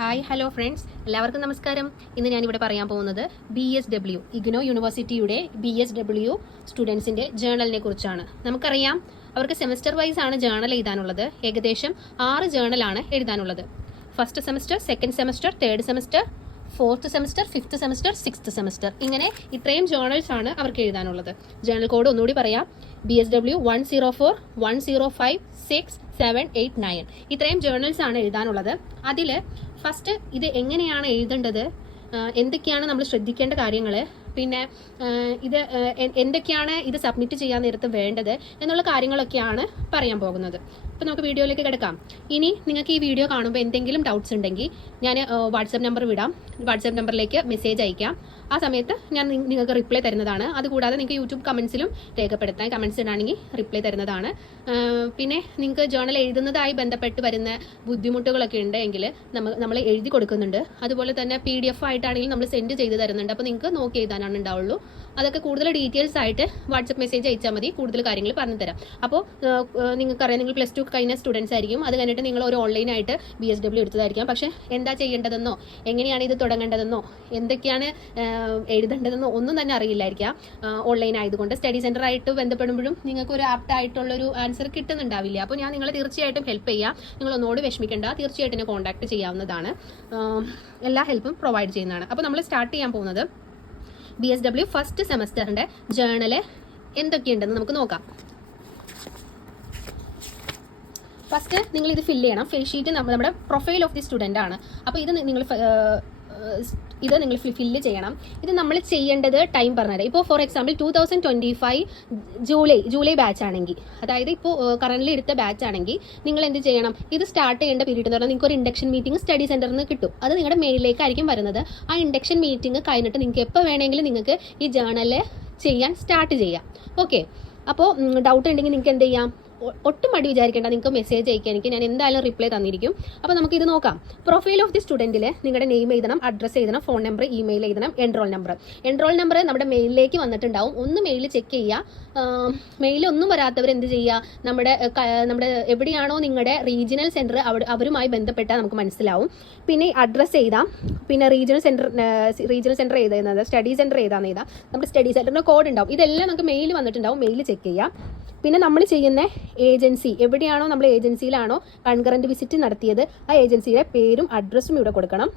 Hi hello friends, എല്ലാവർക്കും നമസ്കാരം. ഇന്ന് ഞാനിവിടെ പറയാൻ പോകുന്നത് BSW ഇഗ്നോ യൂണിവേഴ്സിറ്റിയുടെ BSW സ്റ്റുഡൻസിൻ്റെ ജേണലിനെ കുറിച്ചാണ്. നമുക്കറിയാം, അവർക്ക് സെമസ്റ്റർ വൈസ് ആണ് ജേണൽ എഴുതാനുള്ളത്. ഏകദേശം 6 ജേണലാണ് എഴുതാനുള്ളത്. First semester, second semester, third semester, fourth semester, fifth semester, sixth semester, ഇങ്ങനെ ഇത്രയും ജേണൽസ് ആണ് അവർക്ക് എഴുതാനുള്ളത്. ജേണൽ കോഡ് ഒന്നുകൂടി പറയാം: BSW 104, 105, 6, 7, 8, 9. ഇത്രയും ജേണൽസ് ആണ് എഴുതാനുള്ളത്. അതിൽ ഫസ്റ്റ് ഇത് എങ്ങനെയാണ് എഴുതേണ്ടത്, എന്തൊക്കെയാണ് നമ്മൾ ശ്രദ്ധിക്കേണ്ട കാര്യങ്ങൾ, പിന്നെ ഇത് എന്തൊക്കെയാണ് ഇത് സബ്മിറ്റ് ചെയ്യാൻ നേരത്ത് വേണ്ടത് എന്നുള്ള കാര്യങ്ങളൊക്കെയാണ് പറയാൻ പോകുന്നത്. അപ്പോൾ നമുക്ക് വീഡിയോയിലേക്ക് കിടക്കാം. ഇനി നിങ്ങൾക്ക് ഈ വീഡിയോ കാണുമ്പോൾ എന്തെങ്കിലും ഡൗട്ട്സ് ഉണ്ടെങ്കിൽ ഞാൻ വാട്സപ്പ് നമ്പർ വിടാം. വാട്സപ്പ് നമ്പറിലേക്ക് മെസ്സേജ് അയക്കാം. ആ സമയത്ത് ഞാൻ നിങ്ങൾക്ക് റിപ്ലൈ തരുന്നതാണ്. അതുകൂടാതെ നിങ്ങൾക്ക് യൂട്യൂബ് കമൻസിലും രേഖപ്പെടുത്താൻ, കമൻസ് ഇടാണെങ്കിൽ റിപ്ലൈ തരുന്നതാണ്. പിന്നെ നിങ്ങൾക്ക് ജേണൽ എഴുതുന്നതായി ബന്ധപ്പെട്ട് വരുന്ന ബുദ്ധിമുട്ടുകളൊക്കെ ഉണ്ടെങ്കിൽ നമ്മൾ എഴുതി കൊടുക്കുന്നുണ്ട്. അതുപോലെ തന്നെ PDF ആയിട്ടാണെങ്കിലും നമ്മൾ സെൻഡ് ചെയ്ത് തരുന്നുണ്ട്. അപ്പോൾ നിങ്ങൾക്ക് നോക്കി എഴുതാനാണ് ഉണ്ടാവുള്ളൂ. അതൊക്കെ കൂടുതൽ ഡീറ്റെയിൽസ് ആയിട്ട് വാട്സപ്പ് മെസ്സേജ് അയച്ചാൽ മതി. കൂടുതൽ കാര്യങ്ങൾ പറഞ്ഞു തരാം. അപ്പോൾ നിങ്ങൾക്കറിയാം, നിങ്ങൾ +2 കഴിഞ്ഞ സ്റ്റുഡൻസ് ആയിരിക്കും. അത് കഴിഞ്ഞിട്ട് നിങ്ങൾ ഒരു ഓൺലൈനായിട്ട് BSW എടുത്തതായിരിക്കാം. പക്ഷേ എന്താ ചെയ്യേണ്ടതെന്നോ, എങ്ങനെയാണ് ഇത് തുടങ്ങേണ്ടതെന്നോ, എന്തൊക്കെയാണ് എഴുതേണ്ടതെന്നോ ഒന്നും തന്നെ അറിയില്ലായിരിക്കാം. ഓൺലൈൻ ആയതുകൊണ്ട് സ്റ്റഡി സെൻറ്റർ ആയിട്ട് ബന്ധപ്പെടുമ്പോഴും നിങ്ങൾക്ക് ഒരു ആപ്റ്റ് ആയിട്ടുള്ളൊരു ആൻസർ കിട്ടുന്നുണ്ടാവില്ല. അപ്പോൾ ഞാൻ നിങ്ങളെ തീർച്ചയായിട്ടും ഹെൽപ്പ് ചെയ്യാം. നിങ്ങൾ ഒന്നുകൂടി വിഷമിക്കേണ്ട, തീർച്ചയായിട്ടും എന്നെ കോൺടാക്ട് ചെയ്യാവുന്നതാണ്. എല്ലാ ഹെൽപ്പും പ്രൊവൈഡ് ചെയ്യുന്നതാണ്. അപ്പോൾ നമ്മൾ സ്റ്റാർട്ട് ചെയ്യാൻ പോകുന്നത് BSW ഫസ്റ്റ് സെമസ്റ്ററിൻ്റെ ജേണൽ എന്തൊക്കെയുണ്ടെന്ന് നമുക്ക് നോക്കാം. ഫസ്റ്റ് നിങ്ങൾ ഇത് ഫില്ല് ചെയ്യണം. ഫേസ് ഷീറ്റ് നമ്മുടെ പ്രൊഫൈൽ ഓഫ് ദി സ്റ്റുഡൻ്റ് ആണ്. അപ്പോൾ ഇത് നിങ്ങൾ ഫില്ല് ചെയ്യണം. ഇത് നമ്മൾ ചെയ്യേണ്ടത് ടൈം പറഞ്ഞുതരാം. ഇപ്പോൾ ഫോർ എക്സാമ്പിൾ 2025 ജൂലൈ ബാച്ച് ആണെങ്കിൽ, അതായത് ഇപ്പോൾ കറൻ്റ് എടുത്ത ബാച്ച് ആണെങ്കിൽ നിങ്ങൾ എന്ത് ചെയ്യണം, ഇത് സ്റ്റാർട്ട് ചെയ്യേണ്ട പീരീഡ് എന്ന് പറഞ്ഞാൽ നിങ്ങൾക്ക് ഒരു ഇൻഡക്ഷൻ മീറ്റിംഗ് സ്റ്റഡി സെൻറ്ററിൽ നിന്ന് കിട്ടും. അത് നിങ്ങളുടെ മെയിലിലേക്കായിരിക്കും വരുന്നത്. ആ ഇൻഡക്ഷൻ മീറ്റിംഗ് കഴിഞ്ഞിട്ട് നിങ്ങൾക്ക് എപ്പോൾ വേണമെങ്കിലും നിങ്ങൾക്ക് ഈ ജേണൽ ചെയ്യാൻ സ്റ്റാർട്ട് ചെയ്യാം. ഓക്കെ. അപ്പോൾ ഡൗട്ട് ഉണ്ടെങ്കിൽ നിങ്ങൾക്ക് എന്ത് ചെയ്യാം, ഒട്ടും മടി വിചാരിക്കേണ്ട, നിങ്ങൾക്ക് മെസ്സേജ് അയക്കുക. ഞാൻ എന്തായാലും റിപ്ലൈ തന്നിരിക്കും. അപ്പോൾ നമുക്കിത് നോക്കാം. പ്രൊഫൈൽ ഓഫ് ദി സ്റ്റുഡൻറ്റിൽ നിങ്ങളുടെ നെയിം എഴുതണം, അഡ്രസ്സ് എഴുതണം, ഫോൺ നമ്പർ, ഇമെയിൽ എഴുതണം, എൻറോൾ നമ്പർ നമ്മുടെ മെയിലിലേക്ക് വന്നിട്ടുണ്ടാവും. ഒന്ന് മെയിൽ ചെക്ക് ചെയ്യുക. മെയിലൊന്നും വരാത്തവർ എന്ത് ചെയ്യുക, നമ്മുടെ എവിടെയാണോ നിങ്ങളുടെ റീജിയണൽ സെൻറ്റർ അവരുമായി ബന്ധപ്പെട്ടാൽ നമുക്ക് മനസ്സിലാവും. പിന്നെ അഡ്രസ്സ് എഴുതാം. പിന്നെ റീജിയണൽ സെൻറ്റർ എഴുതുന്നത്, സ്റ്റഡി സെൻറ്റർ ഏതാണെന്ന് എഴുതാം. നമ്മുടെ സ്റ്റഡി സെൻറ്ററിൻ്റെ കോഡ് ഉണ്ടാവും. ഇതെല്ലാം നമുക്ക് മെയിൽ വന്നിട്ടുണ്ടാവും. മെയിൽ ചെക്ക് ചെയ്യാം. പിന്നെ നമ്മൾ ചെയ്യുന്ന ഏജൻസി എവിടെയാണോ, നമ്മൾ ഏജൻസിയിലാണോ കൺകറൻറ്റ് വിസിറ്റ് നടത്തിയത്, ആ ഏജൻസിയുടെ പേരും അഡ്രസ്സും ഇവിടെ കൊടുക്കണം.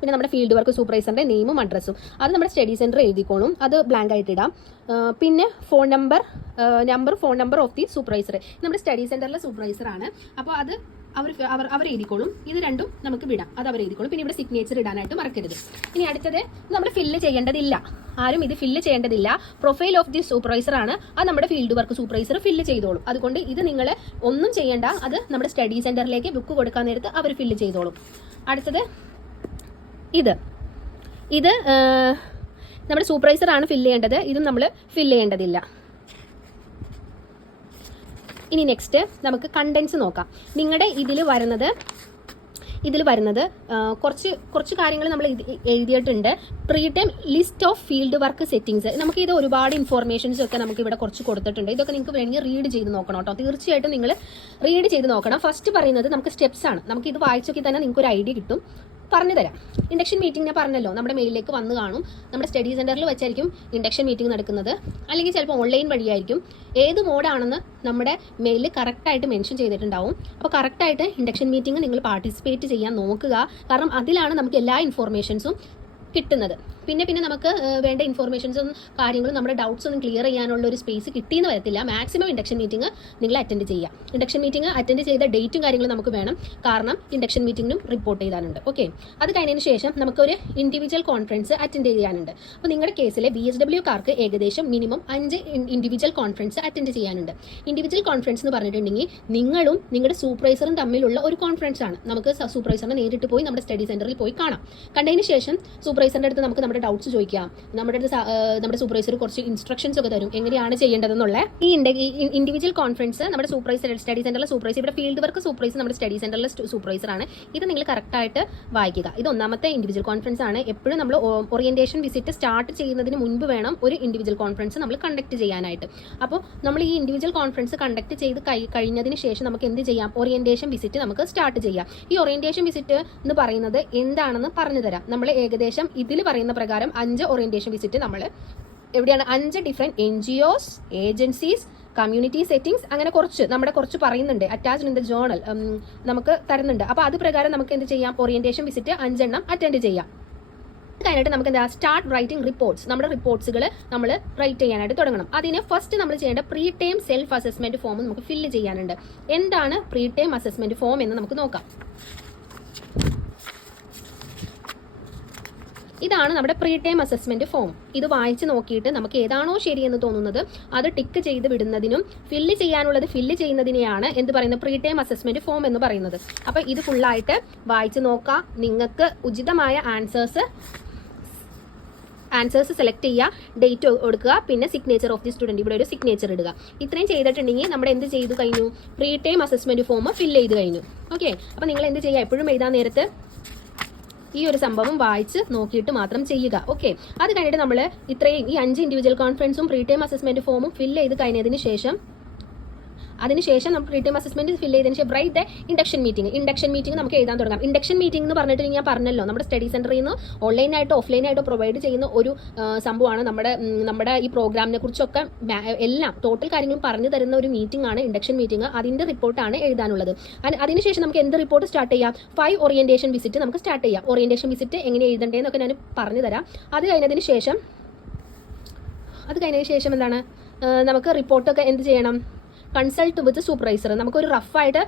പിന്നെ നമ്മുടെ ഫീൽഡ് വർക്ക് സൂപ്പർവൈസറിൻ്റെ നെയിമും അഡ്രസ്സും അത് നമ്മുടെ സ്റ്റഡി സെൻറ്റർ എഴുതിക്കോളും. അത് ബ്ലാങ്ക് ആയിട്ട് ഇടാം. പിന്നെ phone number of the supervisor, നമ്മുടെ സ്റ്റഡി സെൻറ്ററിലെ സൂപ്പർവൈസറാണ്. അപ്പോൾ അത് അവർ എഴുതിക്കോളും. ഇത് രണ്ടും നമുക്ക് വിടാം, അത് അവർ എഴുതിക്കോളും. പിന്നെ ഇവിടെ സിഗ്നേച്ചർ ഇടാനായിട്ട് മറക്കരുത്. ഇനി അടുത്തത് നമ്മൾ ഫില്ല് ചെയ്യേണ്ടതില്ല. ആരും ഇത് ഫില്ല് ചെയ്യേണ്ടതില്ല. പ്രൊഫൈൽ ഓഫ് ദി സൂപ്പർവൈസർ ആണ്. അത് നമ്മുടെ ഫീൽഡ് വർക്ക് സൂപ്പർവൈസർ ഫില്ല് ചെയ്തോളും. അതുകൊണ്ട് ഇത് നിങ്ങൾ ഒന്നും ചെയ്യേണ്ട. അത് നമ്മുടെ സ്റ്റഡി സെൻറ്ററിലേക്ക് ബുക്ക് കൊടുക്കാൻ നേരത്ത് അവർ ഫില്ല് ചെയ്തോളും. അടുത്തത് ഇത് നമ്മുടെ സൂപ്പർവൈസർ ആണ് ഫില്ല് ചെയ്യേണ്ടത്. ഇതും നമ്മൾ ഫില്ല് ചെയ്യേണ്ടതില്ല. ഇനി നെക്സ്റ്റ് നമുക്ക് കണ്ടൻസ് നോക്കാം. നിങ്ങളുടെ ഇതിൽ വരുന്നത് കുറച്ച് കാര്യങ്ങൾ നമ്മൾ എഴുതിയിട്ടുണ്ട്. Pre time list of field work settings. നമുക്ക് ഇത് ഒരുപാട് ഇൻഫോർമേഷൻസ് ഒക്കെ നമുക്ക് ഇവിടെ കുറച്ച് കൊടുത്തിട്ടുണ്ട്. ഇതൊക്കെ നിങ്ങൾക്ക് വേണമെങ്കിൽ റീഡ് ചെയ്ത് നോക്കണം കേട്ടോ. തീർച്ചയായിട്ടും നിങ്ങൾ റീഡ് ചെയ്ത് നോക്കണം. ഫസ്റ്റ് പറയുന്നത് നമുക്ക് സ്റ്റെപ്സ് ആണ്. നമുക്ക് ഇത് വായിച്ചൊക്കെ തന്നെ നിങ്ങൾക്ക് ഒരു ഐഡിയ കിട്ടും. പറഞ്ഞു തരാം. ഇൻഡക്ഷൻ മീറ്റിംഗ് ഞാൻ പറഞ്ഞല്ലോ, നമ്മുടെ മെയിലിലേക്ക് വന്ന് കാണും. നമ്മുടെ സ്റ്റഡി സെൻറ്ററിൽ വെച്ചായിരിക്കും ഇൻഡക്ഷൻ മീറ്റിംഗ് നടക്കുന്നത്. അല്ലെങ്കിൽ ചിലപ്പോൾ ഓൺലൈൻ വഴിയായിരിക്കും. ഏത് മോഡാണെന്ന് നമ്മുടെ മെയിലിൽ കറക്റ്റായിട്ട് മെൻഷൻ ചെയ്തിട്ടുണ്ടാവും. അപ്പോൾ കറക്റ്റായിട്ട് ഇൻഡക്ഷൻ മീറ്റിംഗ് നിങ്ങൾ പാർട്ടിസിപ്പേറ്റ് ചെയ്യാൻ നോക്കുക. കാരണം അതിലാണ് നമുക്ക് എല്ലാ ഇൻഫോർമേഷൻസും കിട്ടുന്നത്. പിന്നെ നമുക്ക് വേണ്ട ഇൻഫോർമേഷൻസും കാര്യങ്ങളും നമ്മുടെ ഡൗട്ട്സ് ഒന്നും ക്ലിയർ ചെയ്യാനുള്ള ഒരു സ്പേസ് കിട്ടിയെന്ന് വരത്തില്ല. മാക്സിമം ഇൻഡക്ഷൻ മീറ്റിംഗ് നിങ്ങൾ അറ്റൻഡ് ചെയ്യുക. ഇൻഡക്ഷൻ മീറ്റിംഗ് അറ്റൻഡ് ചെയ്ത ഡേറ്റും കാര്യങ്ങളും നമുക്ക് വേണം. കാരണം ഇൻഡക്ഷൻ മീറ്റിംഗിനും റിപ്പോർട്ട് ചെയ്താലുണ്ട്. ഓക്കെ. അത് കഴിഞ്ഞതിന് ശേഷം നമുക്കൊരു ഇൻഡിവിജ്വൽ കോൺഫറൻസ് അറ്റൻഡ് ചെയ്യാനുണ്ട്. അപ്പോൾ നിങ്ങളുടെ കേസിലെ BSW-കാർക്ക് ഏകദേശം മിനിമം 5 ഇൻഡിവിജ്വൽ കോൺഫറൻസ് അറ്റൻഡ് ചെയ്യാനുണ്ട്. ഇൻഡിവിജ്വൽ കോൺഫറൻസ് എന്ന് പറഞ്ഞിട്ടുണ്ടെങ്കിൽ നിങ്ങളും നിങ്ങളുടെ സൂപ്പർവൈസറും തമ്മിലുള്ള ഒരു കോൺഫറൻസ് ആണ്. നമുക്ക് സൂപ്പർവൈസറിനെ നേരിട്ട് പോയി നമ്മുടെ സ്റ്റഡി സെൻറ്ററിൽ പോയി കാണാം. കണ്ടതിന് ശേഷം സൂപ്പർവൈസറിൻ്റെ അടുത്ത് നമുക്ക് നമ്മുടെ ഡൗട്ട്സ് ചോദിക്കാം. നമ്മുടെ അടുത്ത് നമ്മുടെ സൂപ്പർവൈസർ കുറച്ച് ഇൻസ്ട്രക്ഷൻസ് ഒക്കെ തരും എങ്ങനെയാണ് ചെയ്യേണ്ടതെന്നുള്ള. ഈ ഇൻഡിവിജ്വൽ കോൺഫറൻസ് നമ്മുടെ സൂപ്പർവൈസർ സ്റ്റഡി സെന്ററിലെ സൂപ്പർവൈസർ, ഇവിടെ ഫീൽഡ് വർക്ക് സൂപ്പർവൈസർ നമ്മുടെ സ്റ്റഡി സെന്ററിലെ സൂപ്പർവൈസറാണ്. ഇത് നിങ്ങൾ കറക്റ്റായിട്ട് വായിക്കുക. ഇത് ഒന്നാമത്തെ ഇൻഡിവിജ്വൽ കോൺഫറൻസ് ആണ്. എപ്പോഴും നമ്മൾ ഓറിയന്റേഷൻ വിസിറ്റ് സ്റ്റാർട്ട് ചെയ്യുന്നതിന് മുൻപ് വേണം ഒരു ഇൻഡിവിജ്വൽ കോൺഫറൻസ് നമ്മൾ കണ്ടക്ട് ചെയ്യാനായിട്ട്. അപ്പോൾ നമ്മൾ ഈ ഇൻഡിവിജ്വൽ കോൺഫറൻസ് കണ്ടക്ട് ചെയ്ത് കഴിഞ്ഞതിന് ശേഷം നമുക്ക് എന്ത് ചെയ്യാം, ഓറിയന്റേഷൻ വിസിറ്റ് നമുക്ക് സ്റ്റാർട്ട് ചെയ്യാം. ഈ ഓറിയന്റേഷൻ വിസിറ്റ് എന്ന് പറയുന്നത് എന്താണെന്ന് പറഞ്ഞു തരാം. നമ്മൾ ഏകദേശം ഇതിൽ പറയുന്ന പ്രകാരം 5 ഓറിയന്റേഷൻ വിസിറ്റ് നമ്മൾ എവിടെയാണ്, 5 different NGOs, agencies, community settings, അങ്ങനെ കുറച്ച് പറയുന്നുണ്ട്. അറ്റാച്ച്ഡ് ഇൻ ദ ജേർണൽ നമുക്ക് തരുന്നുണ്ട്. അപ്പോൾ അത് പ്രകാരം നമുക്ക് എന്ത് ചെയ്യാം, ഓറിയന്റേഷൻ വിസിറ്റ് 5 എണ്ണം അറ്റൻഡ് ചെയ്യാം. കഴിഞ്ഞിട്ട് നമുക്ക് എന്താ, സ്റ്റാർട്ട് റൈറ്റിംഗ് റിപ്പോർട്ട്സ്. നമ്മുടെ റിപ്പോർട്ട്സുകൾ നമ്മൾ റൈറ്റ് ചെയ്യാനായിട്ട് തുടങ്ങണം. അതിന് ഫസ്റ്റ് നമ്മൾ ചെയ്യേണ്ട pre time self assessment form നമുക്ക് ഫില്ല് ചെയ്യാനുണ്ട്. എന്താണ് പ്രീ ടൈം അസസ്മെന്റ് ഫോം എന്ന് നമുക്ക് നോക്കാം. ഇതാണ് നമ്മുടെ പ്രീ ടൈം അസസ്മെന്റ് ഫോം. ഇത് വായിച്ച് നോക്കിയിട്ട് നമുക്ക് ഏതാണോ ശരിയെന്ന് തോന്നുന്നത് അത് ടിക്ക് ചെയ്ത് വിടുന്നതിനും ഫില്ല് ചെയ്യാനുള്ളത് ഫില്ല് ചെയ്യുന്നതിനെയാണ് എന്ത് പറയുന്നത്, പ്രീ ടൈം അസസ്മെന്റ് ഫോം എന്ന് പറയുന്നത്. അപ്പോൾ ഇത് ഫുള്ളായിട്ട് വായിച്ച് നോക്കാം. നിങ്ങൾക്ക് ഉചിതമായ ആൻസേഴ്സ് സെലക്ട് ചെയ്യുക, ഡേറ്റ് കൊടുക്കുക, പിന്നെ സിഗ്നേച്ചർ ഓഫ് ദി സ്റ്റുഡൻറ്റ്, ഇവിടെ ഒരു സിഗ്നേച്ചർ ഇടുക. ഇത്രയും ചെയ്തിട്ടുണ്ടെങ്കിൽ നമ്മുടെ എന്ത് ചെയ്തു കഴിഞ്ഞു, pre time assessment form fill ചെയ്ത് കഴിഞ്ഞു. ഓക്കെ, അപ്പോൾ നിങ്ങൾ എന്ത് ചെയ്യുക, എപ്പോഴും എഴുതാൻ നേരത്ത് ഈ ഒരു സംഭവം വായിച്ച് നോക്കിയിട്ട് മാത്രം ചെയ്യുക. ഓക്കെ, അത് കഴിഞ്ഞിട്ട് നമ്മൾ ഇത്രയും ഈ 5 ഇൻഡിവിജ്വൽ കോൺഫറൻസും പ്രീ ടൈം അസസ്മെന്റ് ഫോമും ഫില്ല് ചെയ്ത് കഴിഞ്ഞതിന് ശേഷം നമ്മൾ പ്രീ ടൈം അസസ്മെന്റ് ഫില്ല് ചെയ്തതിന് ശേഷം റൈറ്റ് ഇൻഡക്ഷൻ മീറ്റിംഗ് നമുക്ക് എഴുതാൻ തുടങ്ങാം. ഇൻഡക്ഷൻ മീറ്റിംഗ് എന്ന് പറഞ്ഞിട്ട് ഞാൻ പറഞ്ഞല്ലോ, നമ്മുടെ സ്റ്റഡി സെന്ററിൽ നിന്ന് ഓൺലൈനായിട്ടോ ഓഫ്ലൈനായിട്ടോ പ്രൊവൈഡ് ചെയ്യുന്ന ഒരു സംഭവമാണ്. നമ്മുടെ ഈ പ്രോഗ്രാമിനെ കുറിച്ചൊക്കെ എല്ലാം ടോട്ടൽ കാര്യങ്ങളും പറഞ്ഞു തരുന്ന ഒരു മീറ്റിംഗ് ആണ് ഇൻഡക്ഷൻ മീറ്റിംഗ്. അതിന്റെ റിപ്പോർട്ടാണ് എഴുതാനുള്ളത്. അതിനുശേഷം നമുക്ക് എന്ത് റിപ്പോർട്ട് സ്റ്റാർട്ട് ചെയ്യാം, 5 ഓറിയന്റേഷൻ വിസിറ്റ് നമുക്ക് സ്റ്റാർട്ട് ചെയ്യാം. ഓറിയന്റേഷൻ വിസിറ്റ് എങ്ങനെ എഴുതേണ്ടതെന്നൊക്കെ ഞാൻ പറഞ്ഞു തരാം. അത് കഴിഞ്ഞതിന് ശേഷം എന്താണ്, നമുക്ക് റിപ്പോർട്ടൊക്കെ എന്ത് ചെയ്യണം, കൺസൾട്ട് വിത്ത് സൂപ്പർവൈസർ. നമുക്കൊരു റഫായിട്ട്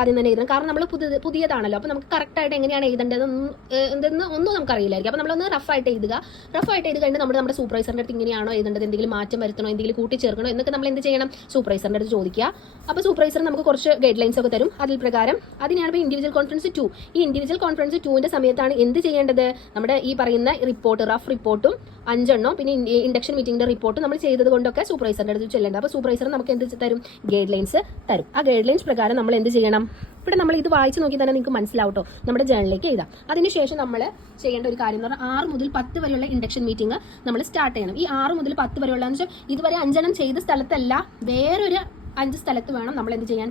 ആദ്യം തന്നെ എഴുതണം. കാരണം നമ്മൾ പുതിയതാണല്ലോ, അപ്പോൾ നമുക്ക് കറക്റ്റായിട്ട് എങ്ങനെയാണ് എഴുതേണ്ടതെന്ന് ഒന്നും നമുക്കറിയില്ലായിരിക്കും. അപ്പോൾ നമ്മളൊന്ന് റഫായിട്ട് എഴുതുക. റഫായിട്ട് എഴുതി കഴിഞ്ഞിട്ട് നമ്മുടെ സൂപ്പർവൈസറിൻ്റെ അടുത്ത് ഇങ്ങനെയാണോ എഴുതേണ്ടത്, എന്തെങ്കിലും മാറ്റം വരുത്തണോ, എന്തെങ്കിലും കൂട്ടിച്ചേർക്കണോ എന്നൊക്കെ നമ്മൾ എന്ത് ചെയ്യണം, സൂപ്പർവൈസറിൻ്റെ അടുത്ത് ചോദിക്കുക. അപ്പോൾ സൂപ്പർവൈസർ നമുക്ക് കുറച്ച് ഗൈഡ് ലൈൻസ് ഒക്കെ തരും. അതിൽ പ്രകാരം അതിനാണ് ഇപ്പോൾ ഇൻഡിവിജ്വൽ കോൺഫറൻസ് 2. ഈ ഇൻഡിവിജ്വൽ കോൺഫറൻസ് 2ന്റെ സമയത്താണ് എന്ത് ചെയ്യേണ്ടത്, നമ്മുടെ ഈ പറയുന്ന റഫ് റിപ്പോർട്ടും 5 എണ്ണം പിന്നെ ഇൻഡക്ഷൻ മീറ്റിംഗിന്റെ റിപ്പോർട്ടും നമ്മൾ ചെയ്തത് കൊണ്ടൊക്കെ സൂപ്പർവൈസറിൻ്റെ അടുത്ത് ചെല്ലേണ്ടത്. അപ്പോൾ സൂപ്പർവൈസർ നമുക്ക് എന്ത് തരും, ഗൈഡ് ലൈൻസ് തരും. ആ ഗൈഡ് ലൈൻസ് പ്രകാരം നമ്മൾ എന്ത് ചെയ്യണം, ഇവിടെ നമ്മൾ ഇത് വായിച്ച് നോക്കി തന്നെ നിങ്ങൾക്ക് മനസ്സിലാവട്ടോ, നമ്മുടെ ജേണലിലേക്ക് എഴുതാം. അതിനുശേഷം നമ്മൾ ചെയ്യേണ്ട ഒരു കാര്യം എന്ന് പറഞ്ഞാൽ 6 മുതൽ 10 വരെയുള്ള ഇൻഡക്ഷൻ മീറ്റിംഗ് നമ്മൾ സ്റ്റാർട്ട് ചെയ്യണം. ഈ 6 മുതൽ 10 വരെയുള്ള വെച്ചാൽ ഇതുവരെ 5 എണ്ണം ചെയ്ത സ്ഥലത്തല്ല, വേറൊരു 5 സ്ഥലത്ത് വേണം നമ്മൾ എന്ത് ചെയ്യാൻ,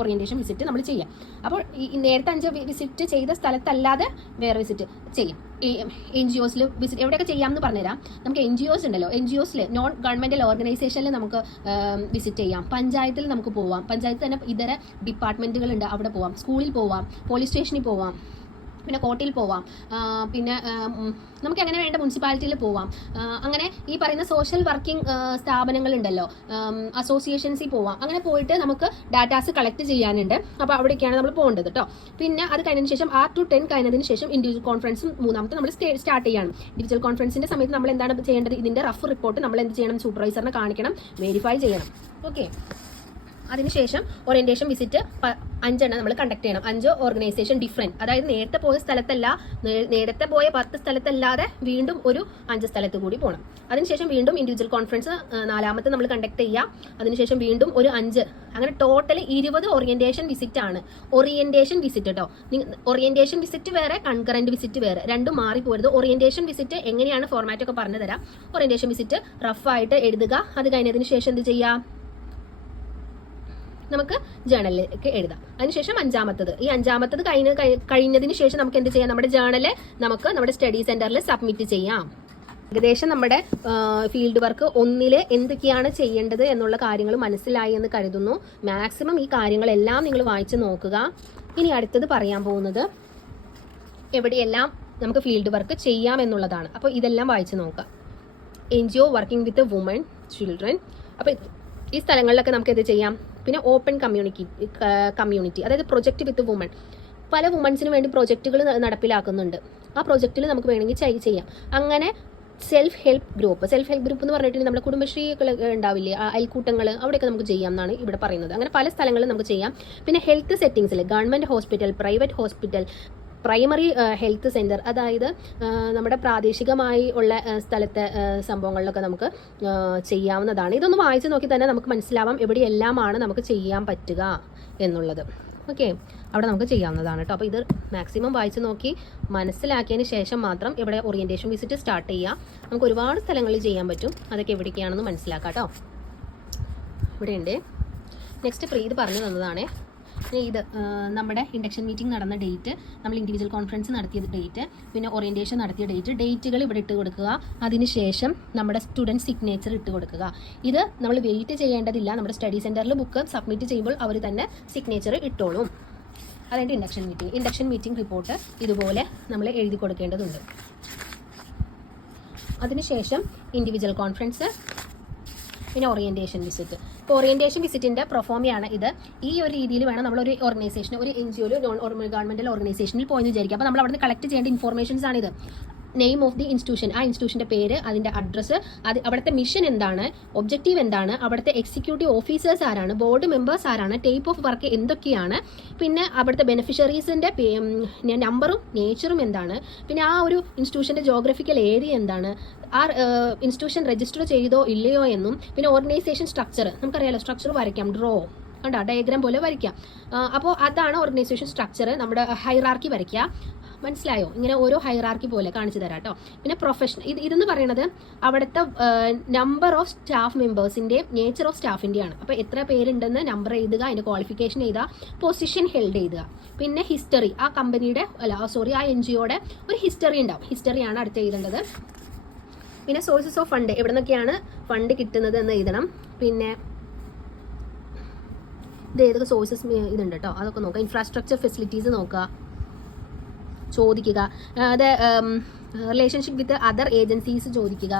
ഓറിയന്റേഷൻ വിസിറ്റ് നമ്മൾ ചെയ്യാം. അപ്പോൾ ഈ നേരത്തെ 5 വിസിറ്റ് ചെയ്ത സ്ഥലത്തല്ലാതെ വേറെ വിസിറ്റ് ചെയ്യും. ഈ NGOസിൽ വിസിറ്റ് എവിടെയൊക്കെ ചെയ്യാമെന്ന് പറഞ്ഞുതരാം. നമുക്ക് NGOs ഉണ്ടല്ലോ, NGOസിൽ നോൺ ഗവൺമെന്റൽ ഓർഗനൈസേഷനിൽ നമുക്ക് വിസിറ്റ് ചെയ്യാം. പഞ്ചായത്തിൽ നമുക്ക് പോവാം. പഞ്ചായത്തിൽ തന്നെ ഇതര ഡിപ്പാർട്ട്മെന്റുകളുണ്ട്, അവിടെ പോവാം. സ്കൂളിൽ പോവാം, പോലീസ് സ്റ്റേഷനിൽ പോവാം, പിന്നെ കോർട്ടിൽ പോവാം, പിന്നെ നമുക്ക് എങ്ങനെ വേണ്ട മുനിസിപ്പാലിറ്റിയിൽ പോവാം. അങ്ങനെ ഈ പറയുന്ന സോഷ്യൽ വർക്കിംഗ് സ്ഥാപനങ്ങളുണ്ടല്ലോ, അസോസിയേഷൻസിൽ പോവാം. അങ്ങനെ പോയിട്ട് നമുക്ക് ഡാറ്റാസ് കളക്ട് ചെയ്യാനുണ്ട്. അപ്പോൾ അവിടേക്കാണ് നമ്മൾ പോകേണ്ടത് കേട്ടോ. പിന്നെ അത് കഴിഞ്ഞതിന് ശേഷം 6 to 10 കഴിഞ്ഞതിന് ശേഷം ഇൻഡിവിജ്വൽ കോൺഫറൻസും മൂന്നാമത്തെ നമ്മൾ സ്റ്റാർട്ട് ചെയ്യണം. ഇൻഡിവിജ്വൽ കോൺഫറൻസിന്റെ സമയത്ത് നമ്മൾ എന്താണ് ചെയ്യേണ്ടത്, ഇതിന്റെ റഫ് റിപ്പോർട്ട് നമ്മൾ എന്ത് ചെയ്യണം, സൂപ്പർവൈസറിനെ കാണിക്കണം, വെരിഫൈ ചെയ്യണം. ഓക്കെ, അതിനുശേഷം ഓറിയന്റേഷൻ വിസിറ്റ് 5 എണ്ണം നമ്മൾ കണ്ടക്ട് ചെയ്യണം. 5 ഓർഗനൈസേഷൻ ഡിഫറെന്റ്, അതായത് നേരത്തെ പോയ 10 സ്ഥലത്തല്ലാതെ വീണ്ടും ഒരു 5 സ്ഥലത്ത് കൂടി പോകണം. അതിനുശേഷം വീണ്ടും ഇൻഡിവിജ്വൽ കോൺഫറൻസ് 4ാമത്തെ നമ്മൾ കണ്ടക്ട് ചെയ്യാം. അതിനുശേഷം വീണ്ടും ഒരു 5, അങ്ങനെ ടോട്ടൽ 20 ഓറിയന്റേഷൻ വിസിറ്റ് ആണ്. ഓറിയന്റേഷൻ വിസിറ്റ് കേട്ടോ, ഓറിയന്റേഷൻ വിസിറ്റ് വേറെ, കൺകറന്റ് വിസിറ്റ് വേറെ, രണ്ടും മാറിപ്പോരുത്. ഓറിയന്റേഷൻ വിസിറ്റ് എങ്ങനെയാണ് ഫോർമാറ്റ് ഒക്കെ പറഞ്ഞു തരാം. ഓറിയന്റേഷൻ വിസിറ്റ് റഫായിട്ട് എഴുതുക. അത് കഴിഞ്ഞതിന് ശേഷം എന്ത് ചെയ്യാം, നമുക്ക് ജേണലിലേക്ക് എഴുതാം. അതിനുശേഷം 5ാമത്തത്, ഈ 5ാമത്തത് കഴിഞ്ഞതിന് ശേഷം നമുക്ക് എന്ത് ചെയ്യാം, നമ്മുടെ ജേണല് നമുക്ക് നമ്മുടെ സ്റ്റഡി സെന്ററിൽ സബ്മിറ്റ് ചെയ്യാം. ഏകദേശം നമ്മുടെ ഫീൽഡ് വർക്ക് 1 എന്തൊക്കെയാണ് ചെയ്യേണ്ടത് എന്നുള്ള കാര്യങ്ങൾ മനസ്സിലായി എന്ന് കരുതുന്നു. മാക്സിമം ഈ കാര്യങ്ങളെല്ലാം നിങ്ങൾ വായിച്ച് നോക്കുക. ഇനി അടുത്തത് പറയാൻ പോകുന്നത് എവിടെയെല്ലാം നമുക്ക് ഫീൽഡ് വർക്ക് ചെയ്യാം എന്നുള്ളതാണ്. അപ്പോൾ ഇതെല്ലാം വായിച്ച് നോക്കാം. NGO working with woman, children, അപ്പോൾ ഈ സ്ഥലങ്ങളിലൊക്കെ നമുക്ക് എന്ത് ചെയ്യാം. പിന്നെ ഓപ്പൺ കമ്മ്യൂണിറ്റി, അതായത് പ്രൊജക്റ്റ് വിത്ത് വുമൺ, പല വുമൺസിന് വേണ്ടി പ്രൊജക്റ്റുകൾ നടപ്പിലാക്കുന്നുണ്ട്. ആ പ്രൊജക്റ്റിൽ നമുക്ക് വേണമെങ്കിൽ ചെയ്യാം. അങ്ങനെ സെൽഫ് ഹെൽപ്പ് ഗ്രൂപ്പ് എന്ന് പറഞ്ഞിട്ടുണ്ടെങ്കിൽ നമ്മുടെ കുടുംബശ്രീ ഉണ്ടാവില്ലേ, അയൽക്കൂട്ടങ്ങൾ, അവിടെയൊക്കെ നമുക്ക് ചെയ്യാം എന്നാണ് ഇവിടെ പറയുന്നത്. അങ്ങനെ പല സ്ഥലങ്ങളിൽ നമുക്ക് ചെയ്യാം. പിന്നെ ഹെൽത്ത് സെറ്റിംഗ്സിൽ government hospital, private hospital, primary health centre, അതായത് നമ്മുടെ പ്രാദേശികമായി ഉള്ള സ്ഥലത്തെ സംഭവങ്ങളിലൊക്കെ നമുക്ക് ചെയ്യാവുന്നതാണ്. ഇതൊന്ന് വായിച്ച് നോക്കി തന്നെ നമുക്ക് മനസ്സിലാവാം എവിടെയെല്ലാമാണ് നമുക്ക് ചെയ്യാൻ പറ്റുക എന്നുള്ളത്. ഓക്കെ, അവിടെ നമുക്ക് ചെയ്യാവുന്നതാണ് കേട്ടോ. അപ്പോൾ ഇത് മാക്സിമം വായിച്ച് നോക്കി മനസ്സിലാക്കിയതിന് ശേഷം മാത്രം ഇവിടെ ഓറിയൻറ്റേഷൻ വിസിറ്റ് സ്റ്റാർട്ട് ചെയ്യുക. നമുക്ക് ഒരുപാട് സ്ഥലങ്ങളിൽ ചെയ്യാൻ പറ്റും. അതൊക്കെ എവിടേക്കാണെന്ന് മനസ്സിലാക്കാം കേട്ടോ. ഇവിടെയുണ്ട്. നെക്സ്റ്റ് ഇത് പറഞ്ഞു തന്നതാണ്. ഇത് നമ്മുടെ ഇൻഡക്ഷൻ മീറ്റിംഗ് നടന്ന ഡേറ്റ്, നമ്മൾ ഇൻഡിവിജ്വൽ കോൺഫറൻസ് നടത്തിയ ഡേറ്റ്, പിന്നെ ഓറിയൻറ്റേഷൻ നടത്തിയ ഡേറ്റുകൾ ഇവിടെ ഇട്ട് കൊടുക്കുക. അതിനുശേഷം നമ്മുടെ സ്റ്റുഡൻറ്റ് സിഗ്നേച്ചർ ഇട്ട് കൊടുക്കുക. ഇത് നമ്മൾ വെയിറ്റ് ചെയ്യേണ്ടതില്ല. നമ്മുടെ സ്റ്റഡി സെൻറ്ററിൽ ബുക്ക് സബ്മിറ്റ് ചെയ്യുമ്പോൾ അവർ തന്നെ സിഗ്നേച്ചർ ഇട്ടോളും. അതായത് ഇൻഡക്ഷൻ മീറ്റിംഗ് റിപ്പോർട്ട് ഇതുപോലെ നമ്മൾ എഴുതി കൊടുക്കേണ്ടതുണ്ട്. അതിനുശേഷം ഇൻഡിവിജ്വൽ കോൺഫറൻസ്, പിന്നെ ഓറിയൻറ്റേഷൻ വിസിറ്റ്. ഇപ്പോൾ ഓറിയൻറ്റേഷൻ വിസിറ്റിൻ്റെ പ്രൊഫോമയാണ് ഇത്. ഈ ഒരു രീതിയിൽ വേണം നമ്മളൊരു ഓർഗനൈസേഷൻ, ഒരു NGO, ഗവൺമെൻറ്റൽ ഓർഗനൈസേഷനിൽ പോയെന്ന് വിചാരിക്കുക. അപ്പോൾ നമ്മൾ അവിടുന്ന് കളക്ട് ചെയ്യേണ്ട ഇൻഫോർമേഷൻസ് ആണിത്. നെയിം ഓഫ് ദി ഇൻസ്റ്റിറ്റ്യൂഷൻ, ആ ഇൻസ്റ്റിറ്റ്യൂഷൻ്റെ പേര്, അതിൻ്റെ അഡ്രസ്സ്, അവിടുത്തെ മിഷൻ എന്താണ്, ഒബ്ജക്റ്റീവ് എന്താണ്, അവിടുത്തെ എക്സിക്യൂട്ടീവ് ഓഫീസേഴ്സ് ആരാണ്, ബോർഡ് മെമ്പേഴ്സ് ആരാണ്, ടൈപ്പ് ഓഫ് വർക്ക് എന്തൊക്കെയാണ്, പിന്നെ അവിടുത്തെ ബെനിഫിഷ്യറീസിൻ്റെ നമ്പറും നേച്ചറും എന്താണ്, പിന്നെ ആ ഒരു ഇൻസ്റ്റിറ്റ്യൂഷൻ്റെ ജോഗ്രഫിക്കൽ ഏരിയ എന്താണ്, ആ ഇൻസ്റ്റിറ്റ്യൂഷൻ രജിസ്റ്റർ ചെയ്തോ ഇല്ലയോ എന്നും, പിന്നെ ഓർഗനൈസേഷൻ സ്ട്രക്ചർ, നമുക്കറിയാലോ സ്ട്രക്ചർ വരയ്ക്കാം, കണ്ടോ ഡയഗ്രാം പോലെ വരയ്ക്കാം. അപ്പോൾ അതാണ് ഓർഗനൈസേഷൻ സ്ട്രക്ചർ. നമ്മുടെ ഹൈറാർക്കി വരയ്ക്കുക. മനസ്സിലായോ? ഇങ്ങനെ ഓരോ ഹൈറാർക്കി പോലെ കാണിച്ചു തരാം കേട്ടോ. പിന്നെ പ്രൊഫഷൻ, ഇതെന്ന് പറയുന്നത് അവിടുത്തെ നമ്പർ ഓഫ് സ്റ്റാഫ് മെമ്പേഴ്സിൻ്റെയും നേച്ചർ ഓഫ് സ്റ്റാഫിൻ്റെയാണ്. അപ്പോൾ എത്ര പേരുണ്ടെന്ന് നമ്പർ എഴുതുക, അതിൻ്റെ ക്വാളിഫിക്കേഷൻ എഴുതുക, പൊസിഷൻ ഹെൽഡ് എഴുതുക. പിന്നെ ഹിസ്റ്ററി, ആ കമ്പനിയുടെ ആ NGOയുടെ ഒരു ഹിസ്റ്ററി ഉണ്ടാവും. ഹിസ്റ്ററിയാണ് അടുത്ത് എഴുതേണ്ടത്. പിന്നെ സോഴ്സസ് ഓഫ് ഫണ്ട്, എവിടെ നിന്നൊക്കെയാണ് ഫണ്ട് കിട്ടുന്നത് എന്ന് എഴുതണം. പിന്നെ ഇത് ഏതൊക്കെ സോഴ്സസ് ഇതുണ്ട് കേട്ടോ, അതൊക്കെ നോക്കുക. ഇൻഫ്രാസ്ട്രക്ചർ ഫെസിലിറ്റീസ് നോക്കുക, ചോദിക്കുക. അത് റിലേഷൻഷിപ്പ് വിത്ത് അതർ ഏജൻസീസ് ചോദിക്കുക.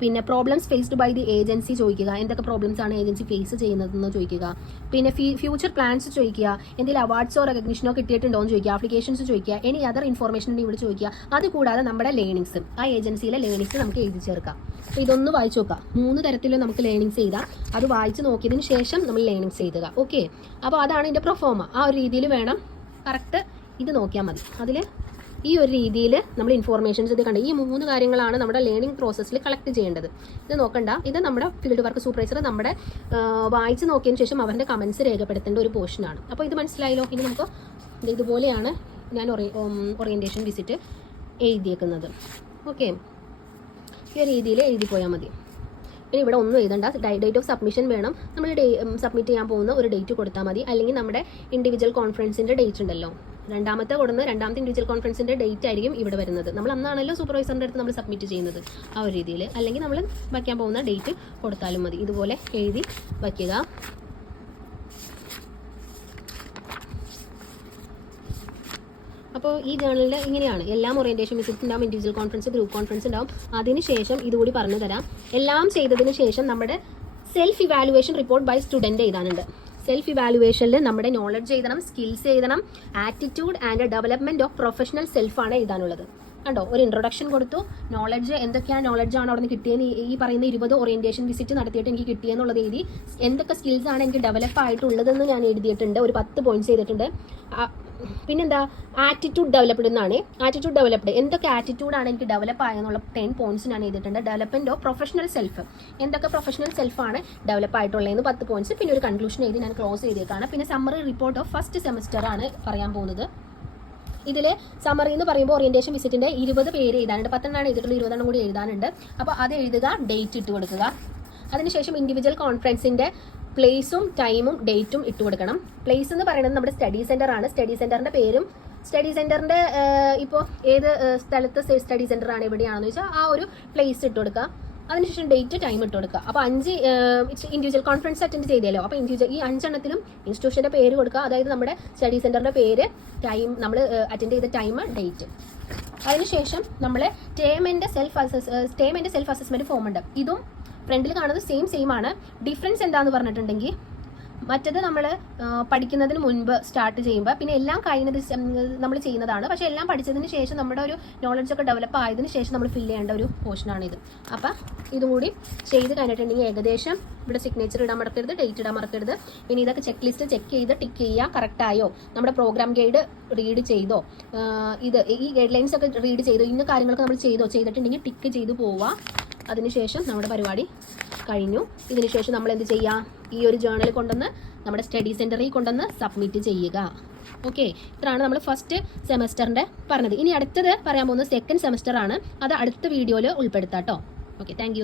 പിന്നെ problems faced by the agency ചോദിക്കുക, എന്തൊക്കെ പ്രോബ്ലംസ് ആണ് ഏജൻസി ഫേസ് ചെയ്യുന്നതെന്ന് ചോദിക്കുക. പിന്നെ ഫ്യൂച്ചർ പ്ലാൻസ് ചോദിക്കുക, എന്തെങ്കിലും അവാർഡ്സോ റെക്കഗ്നിഷനോ കിട്ടിയിട്ടുണ്ടോ എന്ന് ചോദിക്കുക. ആപ്ലിക്കേഷൻസ് ചോദിക്കുക. ഇനി അതർ ഇൻഫോർമേഷൻ ഉണ്ടെങ്കിൽ ഇവിടെ ചോദിക്കുക. അതുകൂടാതെ നമ്മുടെ ലേണിങ്സ്, ആ ഏജൻസിയിലെ ലേണിങ്സ് നമുക്ക് എഴുതി ചേർക്കാം. അപ്പോൾ ഇതൊന്ന് വായിച്ചു നോക്കാം. 3 തരത്തിലും നമുക്ക് ലേണിങ്സ് എഴുതാം. അത് വായിച്ച് നോക്കിയതിന് ശേഷം നമ്മൾ ലേണിങ്സ് എഴുതുക. ഓക്കെ, അപ്പോൾ അതാണ് ഇതിൻ്റെ പ്രൊഫോമ. ആ ഒരു രീതിയിൽ വേണം. കറക്റ്റ് ഇത് നോക്കിയാൽ മതി. അതിൽ ഈ ഒരു രീതിയിൽ നമ്മൾ ഇൻഫോർമേഷൻസ് ഇത് കണ്ട് ഈ 3 കാര്യങ്ങളാണ് നമ്മുടെ ലേണിംഗ് പ്രോസസ്സിൽ കളക്ട് ചെയ്യേണ്ടത്. ഇത് നോക്കണ്ട, ഇത് നമ്മുടെ ഫീൽഡ് വർക്ക് സൂപ്പർവൈസർ നമ്മുടെ വായിച്ച് നോക്കിയതിന് ശേഷം അവരുടെ കമൻസ് രേഖപ്പെടുത്തേണ്ട ഒരു പോർഷനാണ്. അപ്പോൾ ഇത് മനസ്സിലായല്ലോ. ഇനി നമുക്ക് ഇതുപോലെയാണ് ഞാൻ ഓറിയൻറ്റേഷൻ വിസിറ്റ് എഴുതിയേക്കുന്നത്. ഓക്കെ, ഈ രീതിയിൽ എഴുതി പോയാൽ മതി. പിന്നെ ഇവിടെ ഒന്നും എഴുതണ്ട. ഡേറ്റ് ഓഫ് സബ്മിഷൻ വേണം. നമ്മൾ സബ്മിറ്റ് ചെയ്യാൻ പോകുന്ന ഒരു ഡേറ്റ് കൊടുത്താൽ മതി. അല്ലെങ്കിൽ നമ്മുടെ ഇൻഡിവിജ്വൽ കോൺഫറൻസിൻ്റെ ഡേറ്റ് ഉണ്ടല്ലോ, രണ്ടാമത്തെ ഇൻഡിവിജ്വൽ കോൺഫറൻസിൻ്റെ ഡേറ്റ് ആയിരിക്കും ഇവിടെ വരുന്നത്. നമ്മൾ അന്നാണല്ലോ സൂപ്പർവൈസറിൻ്റെ അടുത്ത് നമ്മൾ സബ്മിറ്റ് ചെയ്യുന്നത്, ആ ഒരു രീതിയിൽ. അല്ലെങ്കിൽ നമ്മൾ വയ്ക്കാൻ പോകുന്ന ഡേറ്റ് കൊടുത്താലും മതി. ഇതുപോലെ എഴുതി വയ്ക്കുക. അപ്പോൾ ഈ ജേർണലിൽ ഇങ്ങനെയാണ്. എല്ലാം ഓറിയൻറ്റേഷൻ വിസിറ്റ് ഉണ്ടാവും, ഇൻഡിവിജ്വൽ കോൺഫറൻസ്, ഗ്രൂപ്പ് കോൺഫറൻസ് ഉണ്ടാവും. അതിനുശേഷം ഇതുകൂടി പറഞ്ഞു തരാം. എല്ലാം ചെയ്തതിന് ശേഷം നമ്മുടെ self evaluation report by student എഴുതാനുണ്ട്. സെൽഫ് ഇവാലുവേഷനിൽ നമ്മുടെ നോളജ് എഴുതണം, സ്കിൽസ് എഴുതണം, attitude and development of professional സെൽഫാണ് എഴുതാനുള്ളത്. കണ്ടോ, ഒരു ഇൻട്രൊഡക്ഷൻ കൊടുത്തു. നോളജ് എന്തൊക്കെയാണ് നോളജാണ് അവിടെ നിന്ന് കിട്ടിയെന്ന് ഈ പറയുന്ന 20 ഓറിയൻറ്റേഷൻ വിസിറ്റ് നടത്തിയിട്ട് എനിക്ക് കിട്ടിയെന്നുള്ളത് എഴുതി. എന്തൊക്കെ സ്കിൽസാണ് എനിക്ക് ഡെവലപ്പ് ആയിട്ടുള്ളതെന്ന് ഞാൻ എഴുതിയിട്ടുണ്ട്. ഒരു 10 പോയിന്റ്സ് ചെയ്തിട്ടുണ്ട്. പിന്നെന്താ, ആറ്റിറ്റ്യൂഡ് ഡെവലപ്ഡ് എന്നാണ്. ആറ്റിറ്റ്യൂഡ് ഡെവലപ്ഡ്, എന്തൊക്കെ ആറ്റിറ്റ്യൂഡാണ് എനിക്ക് ഡെവലപ്പ് ആയെന്നുള്ള 10 പോയിന്റ്സ് ഞാൻ ചെയ്തിട്ടുണ്ട്. ഡെവലപ്മെൻറ്റ് ഓഫ് പ്രൊഫഷണൽ സെൽഫ്, എന്തൊക്കെ പ്രൊഫഷണൽ സെൽഫാണ് ഡെവലപ്പ് ആയിട്ടുള്ളതെന്ന് 10 പോയിന്റ്സ്. പിന്നെ ഒരു കൺക്ലൂഷൻ എഴുതി ഞാൻ ക്ലോസ് ചെയ്തേക്കാണ്. പിന്നെ summary report of first semester ആണ് പറയാൻ പോകുന്നത്. ഇതിൽ സമ്മറി എന്ന് പറയുമ്പോൾ ഓറിയൻറ്റേഷൻ വിസിറ്റിൻ്റെ 20 പേര് എഴുതാനുണ്ട്. 10 എഴുതിയിട്ടുള്ള 20 കൂടി എഴുതാനുണ്ട്. അപ്പോൾ അത് എഴുതുക, ഡേറ്റ് ഇട്ട് കൊടുക്കുക. അതിനുശേഷം ഇൻഡിവിജ്വൽ കോൺഫറൻസിൻ്റെ പ്ലേസും ടൈമും ഡേറ്റും ഇട്ട് കൊടുക്കണം. പ്ലേസ് എന്ന് പറയുന്നത് നമ്മുടെ സ്റ്റഡി സെൻറ്റർ ആണ്. സ്റ്റഡി സെൻറ്ററിൻ്റെ പേരും സ്റ്റഡി സെൻറ്ററിൻ്റെ ഇപ്പോൾ ഏത് സ്ഥലത്ത് സ്റ്റഡി സെൻറ്റർ ആണ്, എവിടെയാണെന്ന് വെച്ചാൽ ആ ഒരു പ്ലേസ് ഇട്ട് കൊടുക്കുക. അതിനുശേഷം ഡേറ്റ് ടൈം ഇട്ട് കൊടുക്കുക. അപ്പോൾ 5 ഇൻഡിവിജ്വൽ കോൺഫറൻസ് അറ്റൻഡ് ചെയ്തല്ലോ. അപ്പോൾ ഈ 5 എണ്ണത്തിലും ഇൻസ്റ്റിറ്റ്യൂഷൻ്റെ പേര് കൊടുക്കുക. അതായത് നമ്മുടെ സ്റ്റഡി സെൻറ്ററിൻ്റെ പേര്, ടൈം, നമ്മൾ അറ്റൻഡ് ചെയ്ത ടൈം, ഡേറ്റ്. അതിനുശേഷം നമ്മൾ ടേമിൻ്റെ സെൽഫ് അസസ്മെൻറ്റ് ഫോം ഉണ്ട്. ഇതും ഫ്രണ്ടിൽ കാണുന്നത് സെയിം ആണ്. ഡിഫറൻസ് എന്താണെന്ന് പറഞ്ഞിട്ടുണ്ടെങ്കിൽ മറ്റത് നമ്മൾ പഠിക്കുന്നതിന് മുൻപ് സ്റ്റാർട്ട് ചെയ്യുമ്പോൾ പിന്നെ എല്ലാം കഴിഞ്ഞത് നമ്മൾ ചെയ്യുന്നതാണ്. പക്ഷേ എല്ലാം പഠിച്ചതിന് ശേഷം നമ്മുടെ ഒരു നോളജ് ഒക്കെ ഡെവലപ്പ് ആയതിനു ശേഷം നമ്മൾ ഫില്ല് ചെയ്യേണ്ട ഒരു പോർഷനാണിത്. അപ്പം ഇതും കൂടി ചെയ്ത് കഴിഞ്ഞിട്ടുണ്ടെങ്കിൽ ഏകദേശം ഇവിടെ സിഗ്നേച്ചർ ഇടാൻ മറക്കരുത്, ഡേറ്റ് ഇടാൻ മറക്കരുത്. ഇനി ഇതൊക്കെ ചെക്ക് ലിസ്റ്റ് ചെക്ക് ചെയ്ത് ടിക്ക് ചെയ്യുക, കറക്റ്റായോ, നമ്മുടെ പ്രോഗ്രാം ഗൈഡ് റീഡ് ചെയ്തോ, ഈ ഗൈഡ് ലൈൻസ് ഒക്കെ റീഡ് ചെയ്തോ, ഇന്ന കാര്യങ്ങളൊക്കെ നമ്മൾ ചെയ്തിട്ടുണ്ടെങ്കിൽ ടിക്ക് ചെയ്ത് പോവുക. അതിനുശേഷം നമ്മുടെ പരിപാടി കഴിഞ്ഞു. ഇതിനുശേഷം നമ്മൾ എന്ത് ചെയ്യുക, ഈ ഒരു ജേർണൽ കൊണ്ടുവന്ന് നമ്മുടെ സ്റ്റഡി സെൻറ്ററിൽ കൊണ്ടുവന്ന് സബ്മിറ്റ് ചെയ്യുക. ഓക്കെ, ഇത്രയാണ് നമ്മൾ ഫസ്റ്റ് സെമസ്റ്ററിൻ്റെ പറഞ്ഞത്. ഇനി അടുത്തത് പറയാൻ പോകുന്നത് സെക്കൻഡ് സെമസ്റ്റർ ആണ്. അത് അടുത്ത വീഡിയോയിൽ ഉൾപ്പെടുത്താം കേട്ടോ. Okay, thank